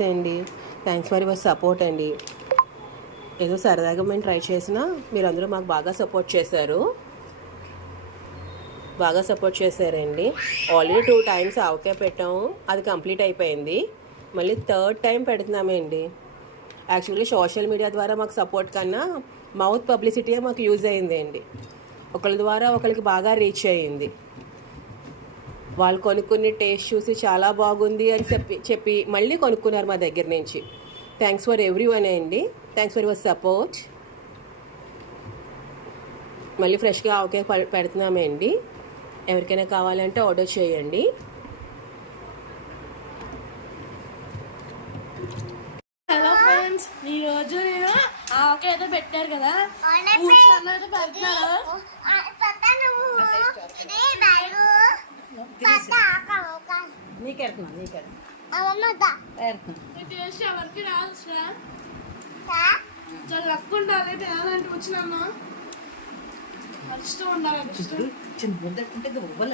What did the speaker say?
నమస్తే అండి. Thanks for your support అండి. ఏదో సరదాగా మేము ట్రై చేసినా మీరందరూ మాకు బాగా సపోర్ట్ చేశారండి. ఆల్రెడీ 2 times ఆవకాయ పెట్టాము, అది కంప్లీట్ అయిపోయింది. మళ్ళీ 3rd time పెడుతున్నామండి. యాక్చువల్లీ సోషల్ మీడియా ద్వారా మాకు సపోర్ట్ కన్నా మౌత్ పబ్లిసిటీయే మాకు యూజ్ అయింది అండి. ఒకరి ద్వారా ఒకరికి బాగా రీచ్ అయ్యింది. వాళ్ళు కొనుక్కుని టేస్ట్ చూసి చాలా బాగుంది అని చెప్పి మళ్ళీ కొనుక్కున్నారు మా దగ్గర నుంచి. థ్యాంక్స్ ఫర్ ఎవ్రీవన్ అండి. Thanks for your support. మళ్ళీ ఫ్రెష్గా ఆవకాయ పెడుతున్నామండి. ఎవరికైనా కావాలంటే ఆర్డర్ చేయండి. హలో ఫ్రెండ్స్, ఈరోజు నేను ఆవకాయ అయితే పెట్టారు కదా, పూర్తి అయితే పెడతారు. టేస్ట్ ఎవరికి రాదు సార్, చాలా లక్ ఉండాలి. తినాలంటే వచ్చినాను, ఇష్టం ఉండాలి.